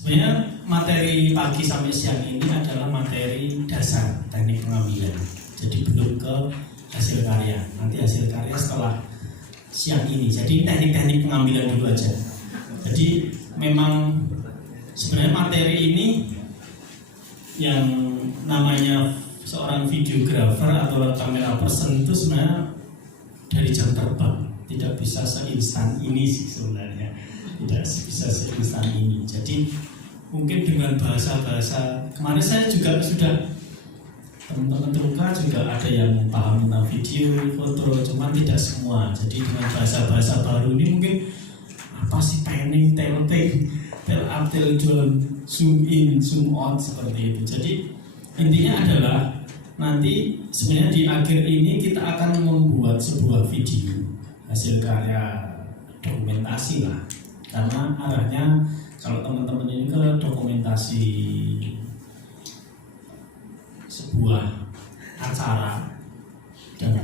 Sebenarnya materi pagi sampai siang ini adalah materi dasar teknik pengambilan. Jadi belum ke hasil karya. Nanti hasil karya setelah siang ini. Jadi teknik-teknik pengambilan dulu aja. Jadi memang sebenarnya materi ini yang namanya seorang videographer atau kamera person itu sebenarnya dari jam terbang. Tidak bisa seinstan ini sih sebenarnya. Tidak bisa seinstan ini. Jadi mungkin dengan bahasa-bahasa, kemarin saya juga sudah, teman-teman Truka juga ada yang paham tentang video, foto, cuman tidak semua. Jadi dengan bahasa-bahasa baru ini mungkin apa sih panning, tilting, tel up, tel down, zoom in, zoom out seperti itu. Jadi intinya adalah nanti sebenarnya di akhir ini kita akan membuat sebuah video hasil karya dokumentasi lah, karena arahnya kalau teman-teman ini ke dokumentasi sebuah acara dan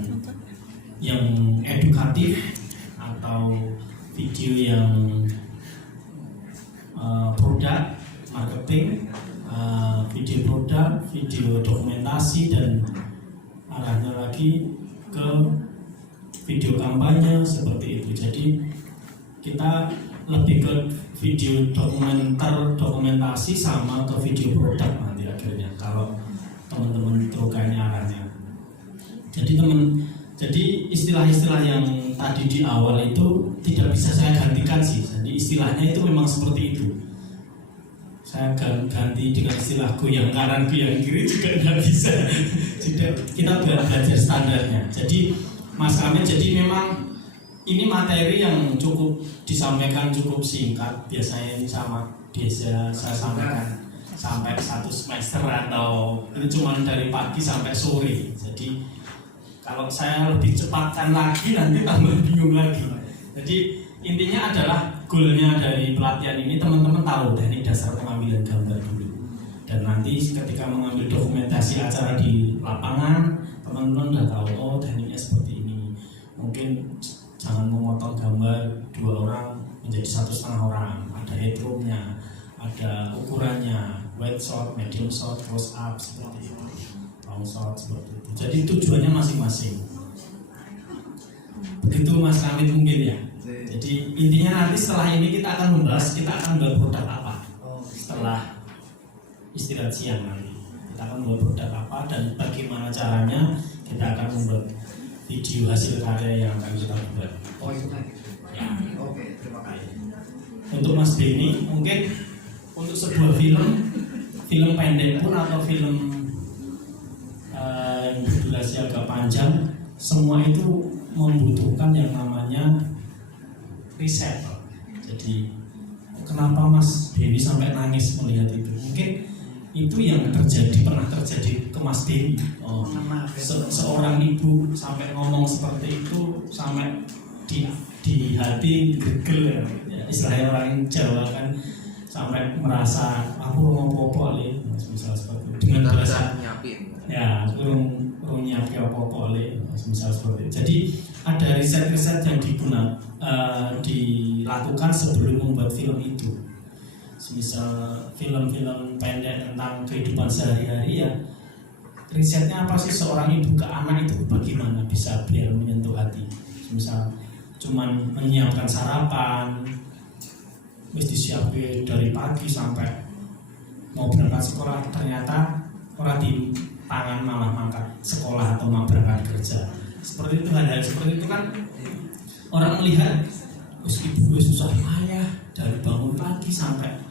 yang edukatif atau video yang produk marketing, video produk, video dokumentasi, dan arahnya lagi ke video kampanye seperti itu. Jadi kita lebih ke video dokumentasi sama ke video produk nanti akhirnya kalau teman-teman Trukanya arahnya. Jadi istilah-istilah yang tadi di awal itu tidak bisa saya gantikan sih. Jadi istilahnya itu memang seperti itu. Saya ganti dengan istilah goyang kanan goyang kiri juga tidak bisa. Kita belajar standarnya. Jadi Mas Kamil, jadi memang ini materi yang cukup disampaikan cukup singkat. Biasanya ini biasa saya sampaikan sampai 1 semester atau ini cuma dari pagi sampai sore. Jadi kalau saya lebih cepatkan lagi nanti tambah bingung lagi. Jadi intinya adalah goalnya dari pelatihan ini teman-teman tahu teknik dasar pengambilan gambar dulu. Dan nanti ketika mengambil dokumentasi acara di lapangan, teman-teman udah tahu oh tekniknya seperti ini. Mungkin jangan memotong gambar 2 orang menjadi 1,5 orang. Ada headroomnya, ada ukurannya, wide shot, medium shot, close up seperti itu, long shot seperti itu. Jadi tujuannya masing-masing. Begitu Mas Kamil mungkin ya. Jadi intinya nanti setelah ini kita akan membahas kita akan buat produk apa. Setelah istirahat siang nanti kita akan buat produk apa dan bagaimana caranya kita akan membuat video hasil karya yang akan kita buat. Oh itu kan? Ya. Oke, terima kasih. Untuk Mas Benny, mungkin untuk sebuah film pendek pun atau film yang berdurasi agak panjang, semua itu membutuhkan yang namanya riset. Jadi kenapa Mas Benny sampai nangis melihat itu? Mungkin itu yang pernah terjadi ke Mas Benny. Seorang ibu sampai ngomong seperti itu, sampai di hati gegel ya, istilahnya orang Jawa kan, sampai merasa aku ngopo-opo le, misal seperti itu. Dengan bahasa ya urung nyiapke apa-apa le, misal seperti itu. Jadi ada riset-riset yang dilakukan sebelum membuat film itu. Misal film-film pendek tentang kehidupan sehari-hari ya, risetnya apa sih seorang ibu ke anak itu bagaimana bisa biar menyentuh hati. Misal cuman menyiapkan sarapan, wis disiapin dari pagi sampai mau berangkat sekolah, ternyata orang di tangan malah mangkat sekolah atau mau berangkat kerja. Seperti itu, hal-hal seperti itu kan orang melihat ibu susah payah dari bangun pagi sampai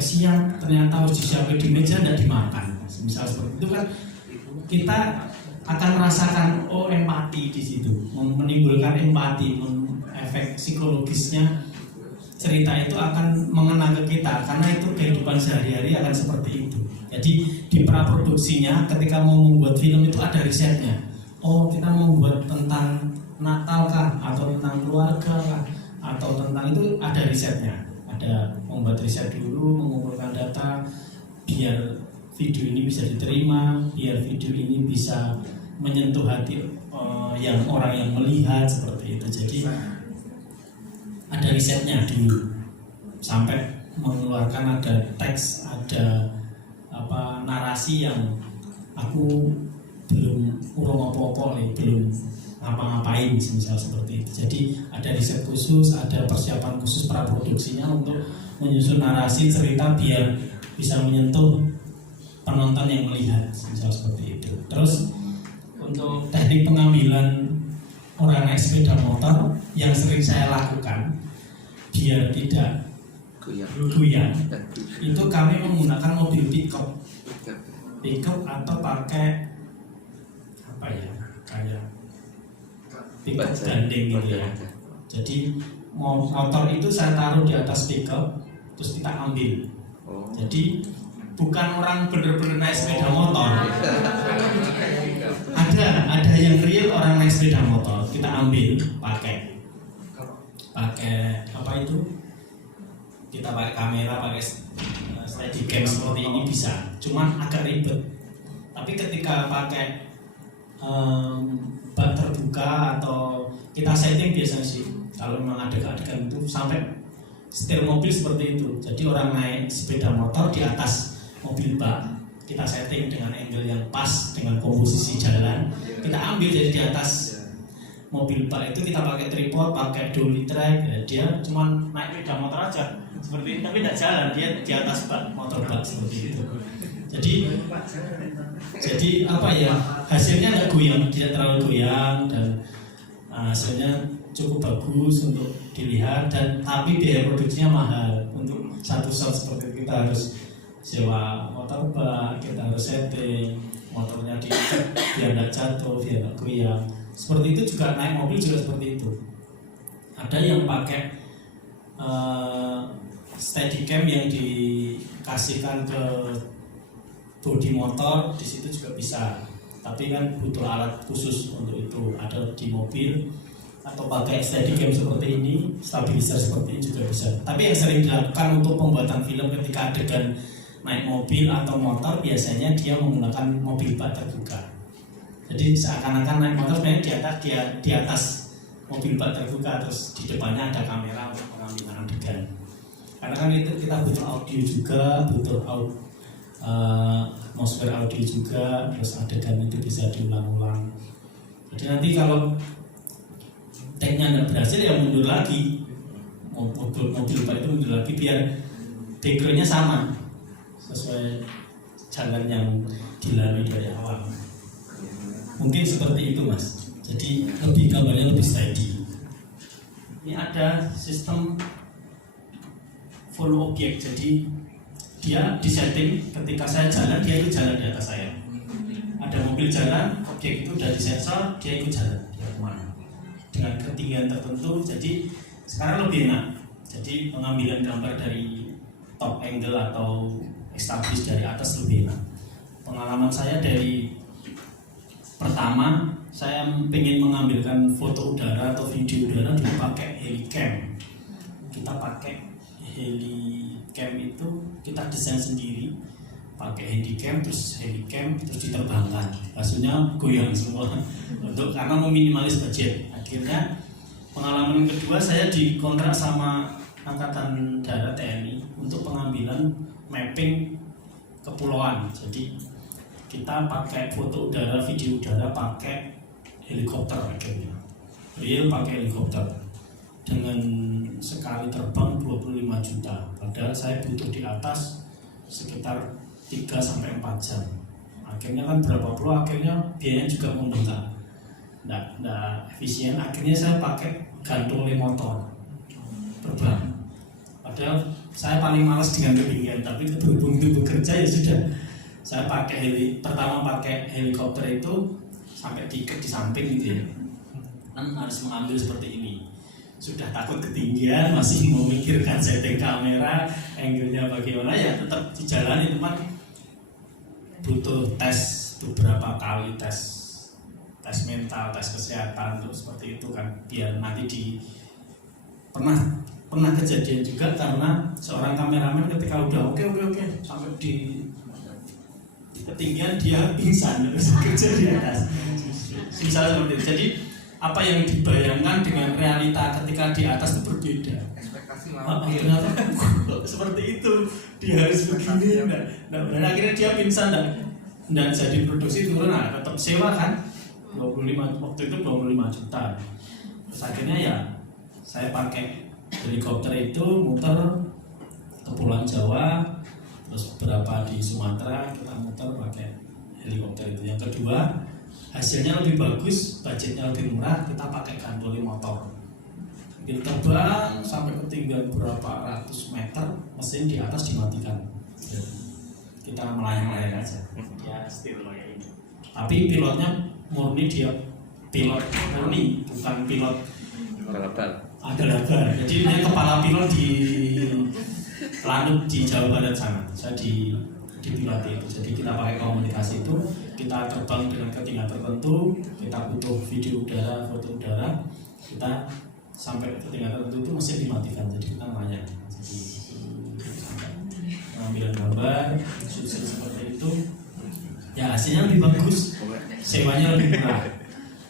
siang, ternyata harus disiapkan di meja dan dimakan. Misal seperti itu kan kita akan merasakan oh empati di situ, menimbulkan empati, efek psikologisnya cerita itu akan mengena ke kita karena itu kehidupan sehari-hari akan seperti itu. Jadi di praproduksinya ketika mau membuat film itu ada risetnya. Oh kita mau membuat tentang Natal kah atau tentang keluarga kah atau tentang itu ada risetnya. Ada membuat riset dulu, mengumpulkan data biar video ini bisa diterima, biar video ini bisa menyentuh hati yang orang yang melihat seperti itu. Jadi ada risetnya dulu sampai mengeluarkan ada teks, ada narasi yang aku belum urung apa-apa nih, belum ngapa-ngapain misal seperti itu. Jadi ada riset khusus, ada persiapan khusus praproduksinya untuk menyusun narasi cerita biar bisa menyentuh penonton yang melihat misal seperti itu. Terus untuk teknik pengambilan orang naik sepeda motor yang sering saya lakukan biar tidak goyang, itu kami menggunakan mobil pickup atau pakai apa ya, kayak pickup gandeng gitu ya. Jadi motor itu saya taruh di atas pickup terus kita ambil. Jadi bukan orang bener-bener naik sepeda motor. Ada yang real orang naik sepeda motor, kita ambil pakai apa itu? Kita pakai kamera, pakai steadicam seperti ini bisa. Cuman agak ribet. Tapi ketika pakai bak terbuka atau kita setting biasanya sih, kalau memang ada adegan itu sampai setir mobil seperti itu. Jadi orang naik sepeda motor di atas mobil bak, kita setting dengan angle yang pas dengan komposisi jalan, kita ambil jadi di atas mobil bak itu kita pakai tripod, pakai dolly track, ya, dia cuma naik sepeda motor aja seperti ini, tapi tidak jalan, dia di atas bak motor bak seperti itu. Jadi apa ya, hasilnya nggak goyang, tidak terlalu goyang dan hasilnya cukup bagus untuk dilihat, dan tapi biaya produksinya mahal. Untuk satu shot seperti itu kita harus sewa motor bak, kita harus setting motornya diikat biar nggak jatuh, biar nggak goyang. Seperti itu juga naik mobil juga seperti itu. Ada yang pakai steadicam yang dikasihkan ke bodi motor, di situ juga bisa. Tapi kan butuh alat khusus untuk itu, ada di mobil, atau pakai steadicam seperti ini, stabilizer seperti ini juga bisa. Tapi yang sering dilakukan untuk pembuatan film ketika adegan naik mobil atau motor, biasanya dia menggunakan mobil bak terbuka. Jadi seakan-akan naik motor sebenarnya di atas mobil bak terbuka, terus di depannya ada kamera untuk pengambilan adegan. Karena kan itu kita butuh audio juga, butuh atmosfer audio juga, terus adegan itu bisa diulang-ulang. Jadi nanti kalau take-nya tidak berhasil ya mundur lagi, mobil bak itu mundur lagi biar background-nya sama sesuai jalan yang dilalui dari awal. Mungkin seperti itu mas. Jadi lebih gambarnya lebih steady. Ini ada sistem follow object. Jadi dia disetting ketika saya jalan, dia itu jalan di atas saya. Ada mobil jalan, objek itu sudah disensor, dia ikut jalan dia kemana dengan ketinggian tertentu. Jadi sekarang lebih enak. Jadi pengambilan gambar dari top angle atau establish dari atas lebih enak. Pengalaman saya dari pertama, saya ingin mengambilkan foto udara atau video udara dulu pakai helicam. Kita pakai helicam itu kita desain sendiri, pakai handycam terus helicam terus diterbangkan. Hasilnya goyang semua untuk karena meminimalis budget. Akhirnya pengalaman kedua saya dikontrak sama Angkatan Darat TNI untuk pengambilan mapping kepulauan. Jadi kita pakai foto udara, video udara pakai helikopter akhirnya. Real pakai helikopter dengan sekali terbang 25 juta. Padahal saya butuh di atas sekitar 3-4 jam. Akhirnya kan berapa puluh, akhirnya biayanya juga membengkak. Nggak efisien. Akhirnya saya pakai gantung motor terbang. Padahal saya paling malas dengan ketinggian, tapi berhubung itu bekerja ya sudah. Saya pertama pakai helikopter itu sampai diikat di samping gitu ya. Kan harus mengambil seperti ini. Sudah takut ketinggian, masih memikirkan setting kamera, angle-nya bagaimana, ya tetap dijalani, teman. Butuh tes beberapa kali, tes mental, tes kesehatan untuk seperti itu kan, biar nanti pernah kejadian juga karena seorang kameramen ketika udah oke sampai di ketinggian dia pingsan terus kerja di atas. Misalnya seperti itu. Jadi apa yang dibayangkan dengan realita ketika di atas itu berbeda. Ekspektasi Ternyata seperti itu, dia harus begini, dan akhirnya dia pingsan dan jadi produksi turun, tetap sewa kan 25, waktu itu 25 juta. Terus akhirnya ya saya pakai helikopter itu muter ke Pulau Jawa, terus beberapa di Sumatera kita muter pakai helikopter itu. Yang kedua, hasilnya lebih bagus, budgetnya lebih murah, kita pakai gantoli motor. Kita terbang sampai ketinggian berapa ratus meter, mesin di atas dimatikan. Kita melayang-layang aja. Ya, setir kayak ini. Tapi pilotnya murni, dia pilot murni, bukan pilot ada laga. Jadi dia kepala pilot di Lanut di Jawa Barat sana. Saya di pilot itu. Jadi kita pakai komunikasi itu, kita terbang dengan ketinggian tertentu, kita butuh video udara, foto udara, kita sampai ketinggian tertentu itu mesin dimatikan. Jadi kita melayang. Jadi pengambilan gambar, sukses seperti itu. Ya hasilnya lebih bagus, sewanya lebih murah.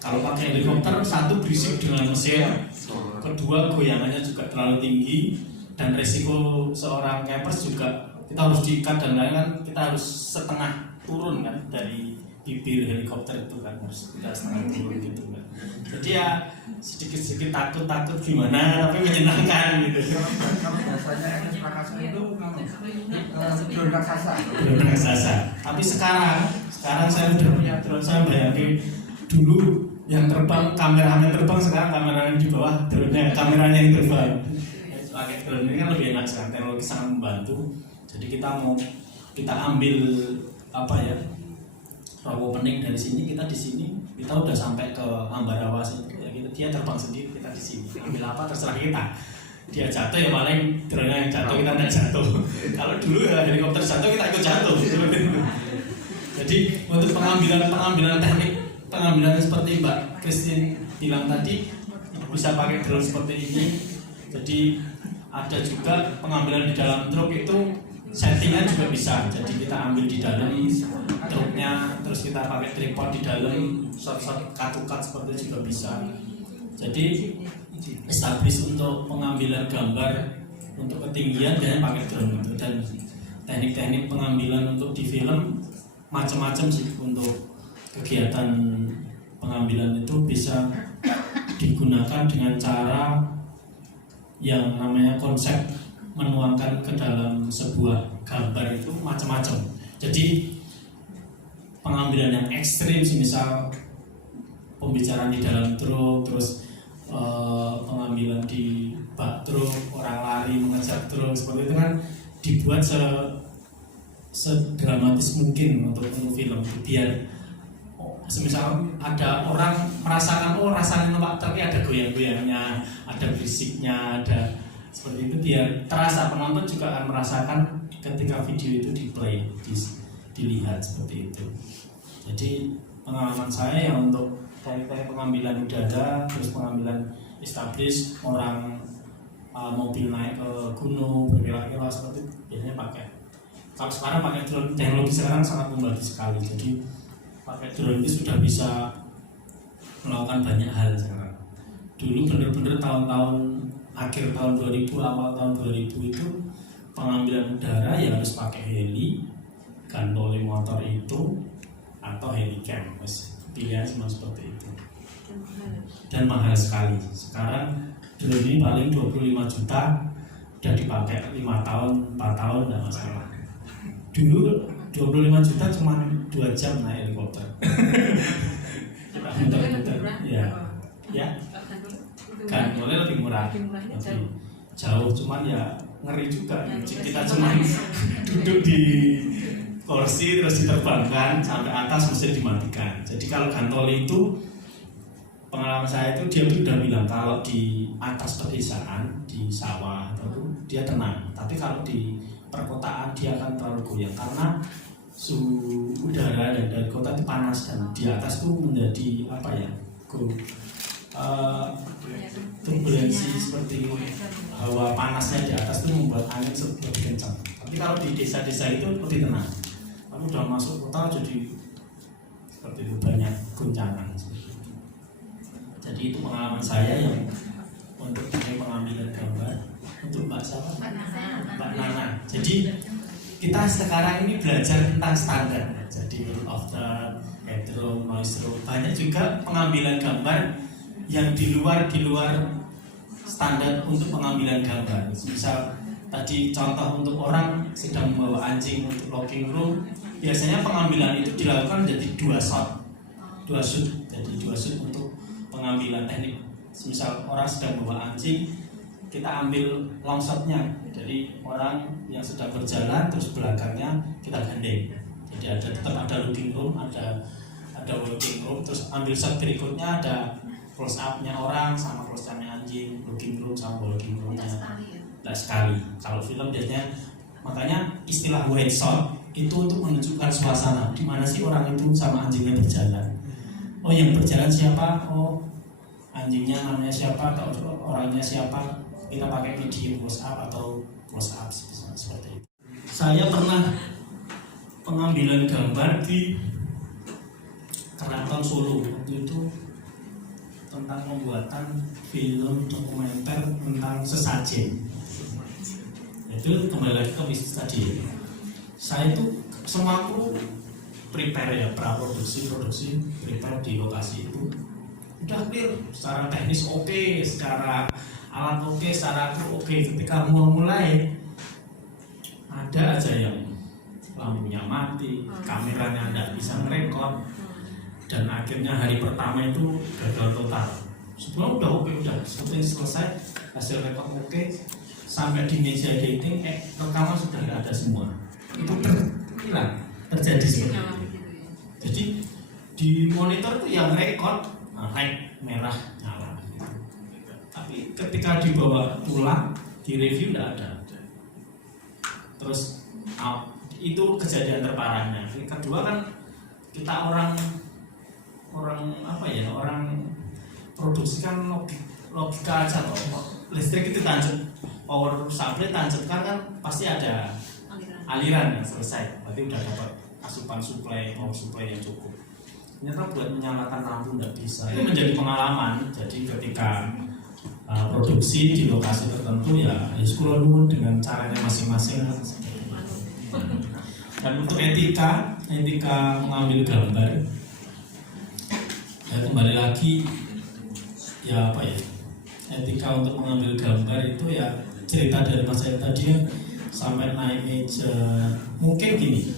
Kalau pakai helikopter, satu berisik dengan mesin, kedua goyangannya juga terlalu tinggi, dan resiko seorang campers juga kita harus diikat dan lain kan, kita harus setengah turun kan dari bibir helikopter itu kan, harus kita setengah turun gitu kan. Jadi ya sedikit takut gimana, tapi menyenangkan gitu. Kalau biasanya Ernest Prakasa itu drone raksasa. Drone raksasa. Tapi sekarang saya udah punya drone. Saya bayangin dulu yang terbang, kameramen terbang, sekarang kameramen di bawah, drone-nya, kameranya yang terbang. Pakai drone ini kan lebih enak sekarang, teknologi sangat membantu. Jadi kita ambil apa ya, raw opening dari sini, kita di sini, kita udah sampai ke Ambarawa sini. Ya, dia terbang sendiri, kita di sini. Ambil apa terserah kita. Dia jatuh ya paling drone yang jatuh, kita tidak jatuh. Kalau dulu ya helikopter jatuh, kita ikut jatuh. Jadi untuk pengambilan teknik, pengambilan seperti Mbak Christine bilang tadi, bisa pakai drone seperti ini. Jadi ada juga pengambilan di dalam truk itu, settingnya juga bisa. Jadi kita ambil di dalam truknya, terus kita pakai tripod di dalam, shot cut seperti itu juga bisa. Jadi establish untuk pengambilan gambar untuk ketinggian dan pakai drone itu. Dan teknik-teknik pengambilan untuk di film macam-macam sih. Untuk kegiatan pengambilan itu bisa digunakan dengan cara yang namanya konsep menuangkan ke dalam sebuah gambar itu macam-macam. Jadi pengambilan yang ekstrim, misal pembicaraan di dalam truk, terus pengambilan di bak truk, orang lari mengejar truk, seperti itu kan dibuat sedramatis mungkin untuk film, biar semisal ada orang merasakan, rasanya numpak truk ada goyang-goyangnya, ada berisiknya, ada seperti itu, biar terasa, penonton juga akan merasakan ketika video itu dilihat seperti itu. Jadi pengalaman saya yang untuk teknik pengambilan udara, terus pengambilan establish orang mobil naik ke gunung berkelak-kelak seperti itu, biasanya pakai. Kalau sekarang pakai drone, teknologi sekarang sangat membantu sekali. Jadi pakai drone itu sudah bisa melakukan banyak hal sekarang. Dulu benar-benar tahun-tahun akhir tahun 2000, awal tahun 2000 itu pengambilan udara ya harus pakai heli, gantoli motor itu, atau helicam. Pilihan cuma seperti itu. Dan mahal sekali. Sekarang drone ini paling 25 juta, udah dipakai 5 tahun, 4 tahun tidak masalah. Dulu 25 juta cuma 2 jam naik helikopter. Kita muter-muter. Ya. Kan boleh lebih murah. Lebih jauh, cuman ya ngeri juga. Kita cuma duduk di kursi terus diterbangkan sampai atas, mesin dimatikan. Jadi kalau gantoli itu, pengalaman saya itu dia sudah bilang kalau di atas pedesaan, di sawah itu dia tenang. Tapi kalau di perkotaan dia akan terlalu goyang karena suhu udara dari kota itu panas, dan di atas tuh menjadi apa ya, turbulensi seperti hawa panasnya di atas tuh membuat angin lebih kencang. Tapi kalau di desa-desa itu lebih tenang. Kalau udah masuk kota jadi seperti itu, banyak guncangan. Jadi itu pengalaman saya yang untuk pengambilan gambar untuk Mbak siapa? Mbak Nana. Jadi kita sekarang ini belajar tentang standar. Jadi rule of third, headroom, noise room, banyak juga pengambilan gambar yang di luar standar untuk pengambilan gambar. Misal tadi contoh untuk orang sedang membawa anjing untuk logging room, biasanya pengambilan itu dilakukan jadi dua shoot, jadi dua shoot untuk pengambilan teknik. Misal orang sedang membawa anjing, kita ambil long shotnya, jadi orang yang sedang berjalan terus belakangnya kita gandeng. Jadi tetap ada logging room, ada working room, terus ambil shot berikutnya ada close up-nya orang sama close up-nya anjing, logging room sama working room-nya. Tidak sekali. Kalau film biasanya, makanya istilah wide shot itu untuk menunjukkan suasana di mana sih orang itu sama anjingnya berjalan. Oh, yang berjalan siapa? Oh, anjingnya namanya siapa atau orangnya siapa? Kita pakai video close up atau close up seperti itu. Saya pernah pengambilan gambar di Keraton Solo. Waktu itu tentang pembuatan film dokumenter tentang sesajen. Itu kembali lagi ke bisnis tadi. Saya itu semua aku prepare ya, produksi prepare di lokasi itu udah clear, secara teknis oke, secara alat oke, secara kru oke. Ketika mau mulai ada aja yang lampunya mati, kameranya tidak bisa merekod, dan akhirnya hari pertama itu gagal total. Sebelum udah oke, udah syuting selesai, hasil rekod oke, sampai di meja editing rekaman sudah nggak ada semua. Itu terjadi seperti itu. Jadi di monitor itu yang rekod light merah nyala, tapi ketika dibawa pulang di review tidak ada. Terus itu kejadian terparahnya. Kedua kan kita orang produksi kan logika aja loh. Listrik itu tancap, power supply tancapkan kan pasti ada aliran yang selesai. Berarti udah dapat asupan power supply yang cukup. Ternyata buat menyalakan lampu tidak bisa. Itu menjadi pengalaman. Jadi ketika produksi di lokasi tertentu ya sekolah nuwun dengan caranya masing-masing. Dan untuk etika mengambil gambar, ya kembali lagi ya etika untuk mengambil gambar itu ya cerita dari Mas Eri tadi sampai naik meja. Mungkin gini,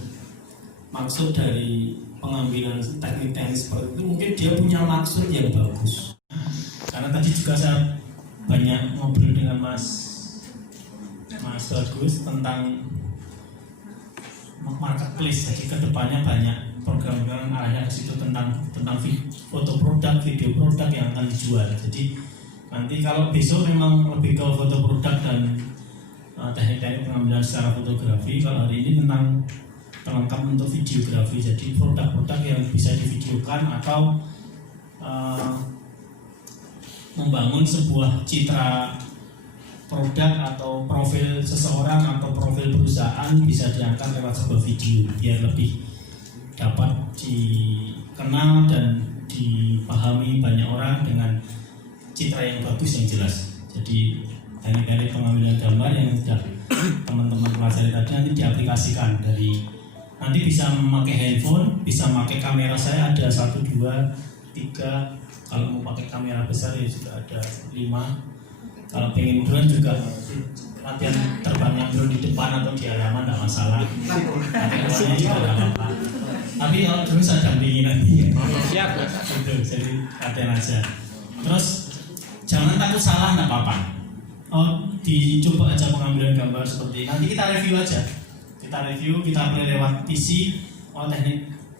maksud dari pengambilan teknik-teknik seperti itu mungkin dia punya maksud yang bagus. Karena tadi juga saya banyak ngobrol dengan Mas Bagus tentang marketplace. Jadi kedepannya banyak program-program arahnya ke situ tentang foto produk, video produk yang akan dijual. Jadi nanti kalau besok memang lebih ke foto produk dan teknik-teknik pengambilan secara fotografi. Kalau hari ini tentang pelengkap untuk videografi. Jadi produk-produk yang bisa divideokan atau membangun sebuah citra produk atau profil seseorang atau profil perusahaan bisa diangkat lewat sebuah video biar lebih dapat dikenal dan dipahami banyak orang dengan citra yang bagus yang jelas. Jadi teknik-teknik pengambilan gambar yang sudah teman-teman pelajari tadi nanti diaplikasikan dari nanti bisa memakai handphone, bisa memakai kamera. Saya ada 1, 2, 3. Kalau mau pakai kamera besar ya sudah ada 5. Kalau pengen drone juga latihan terbangnya drone di depan atau di halaman tidak masalah. Pakai drone juga tidak apa-apa. Tapi kalau drone saya dampingi nanti. Siap. Itu jadi latihan aja. Terus jangan takut salah, tidak apa-apa. Dicoba aja pengambilan gambar seperti ini. Nanti kita review aja. Kita play lewat PC. Teknik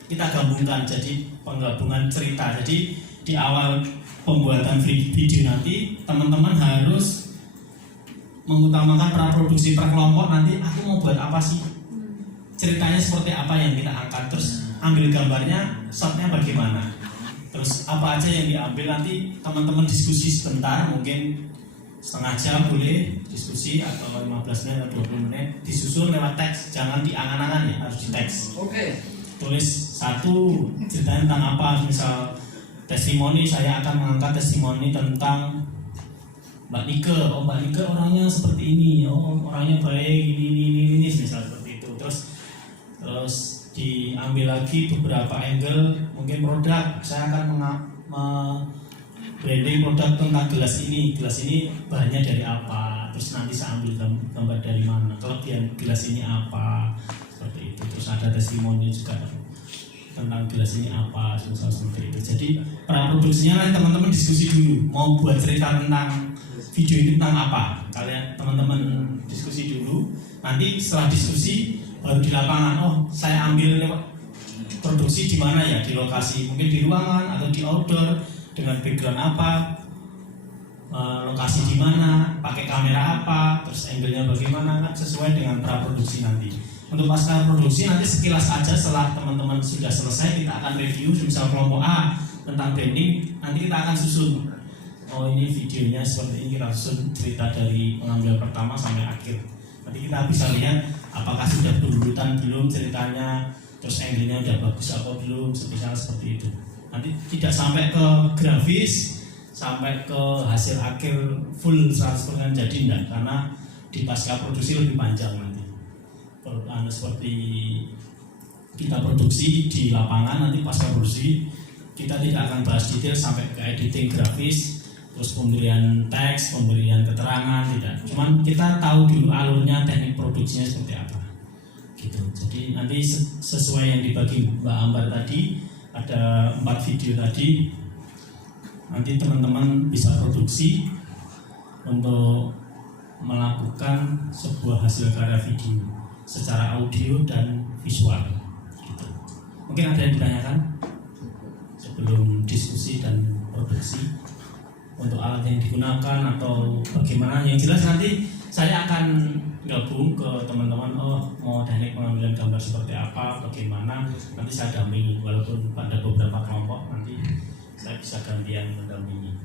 kita gabungkan jadi penggabungan cerita. Jadi di awal pembuatan video nanti teman-teman harus mengutamakan praproduksi per kelompok. Nanti aku mau buat apa sih, ceritanya seperti apa yang kita angkat, terus ambil gambarnya, shotnya bagaimana, terus apa aja yang diambil. Nanti teman-teman diskusi sebentar, mungkin setengah jam boleh diskusi atau 15 menit atau 20 menit, disusun lewat teks, jangan di angan-angan ya, harus di teks. Oke. Tulis satu ceritanya tentang apa, misal testimoni, saya akan mengangkat testimoni tentang Mbak Nike. Oh, Mbak Nike orangnya seperti ini, oh orangnya baik, ini misal seperti itu. Terus diambil lagi beberapa angle, mungkin produk, saya akan branding produk tentang gelas ini bahannya dari apa, terus nanti saya ambil gambar dari mana, kelebihan gelas ini apa, seperti itu. Terus ada testimoni juga tentang gelas ini apa, misal seperti itu. Jadi praproduksinya nanti teman-teman diskusi dulu, mau buat cerita tentang video ini tentang apa, kalian teman-teman diskusi dulu. Nanti setelah diskusi baru di lapangan, oh saya ambil produksi di mana ya, di lokasi, mungkin di ruangan atau di outdoor, dengan background apa, lokasi di mana, pakai kamera apa, terus angle-nya bagaimana, kan sesuai dengan praproduksi nanti. Untuk pasca produksi nanti sekilas aja, setelah teman-teman sudah selesai kita akan review, misal kelompok A tentang branding, nanti kita akan susun. Oh ini videonya seperti ini, kita susun cerita dari pengambilan pertama sampai akhir. Nanti kita bisa lihat apakah sudah berurutan belum ceritanya, terus angle-nya udah bagus atau belum, seperti itu. Nanti tidak sampai ke grafis, sampai ke hasil akhir full 100% jadi enggak, karena di pasca produksi lebih panjang nanti. Seperti kita produksi di lapangan, nanti pasca produksi kita tidak akan bahas detail sampai ke editing grafis, terus pemberian teks, pemberian keterangan, tidak. Cuman kita tahu dulu alurnya, teknik produksinya seperti apa. Gitu. Jadi nanti sesuai yang dibagi Mbak Ambar tadi, ada 4 video tadi, nanti teman-teman bisa produksi untuk melakukan sebuah hasil karya video secara audio dan visual. Gitu. Mungkin ada yang ditanyakan sebelum diskusi dan produksi untuk alat yang digunakan atau bagaimana. Yang jelas nanti saya akan gabung ke teman-teman, oh mau teknik pengambilan gambar seperti apa, bagaimana, nanti saya dampingi. Walaupun pada beberapa kelompok nanti saya bisa gantian mendampingi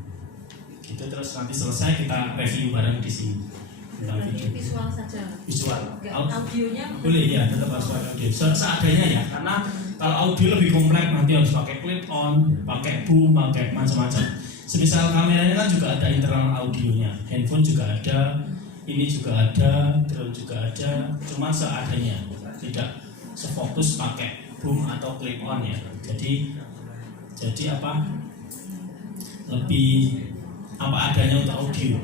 gitu. Terus nanti selesai kita review bareng di sini. Berarti visual saja. Visual. Audionya boleh ya, tetap harus pakai audio seadanya ya, karena kalau audio lebih kompleks, nanti harus pakai clip on, pakai boom, pakai macam-macam. Semisal kameranya kan juga ada internal audionya, handphone juga ada, ini juga ada, drone juga ada, cuma seadanya, tidak sefokus pakai boom atau clip on ya. Jadi apa? Lebih apa adanya untuk audio.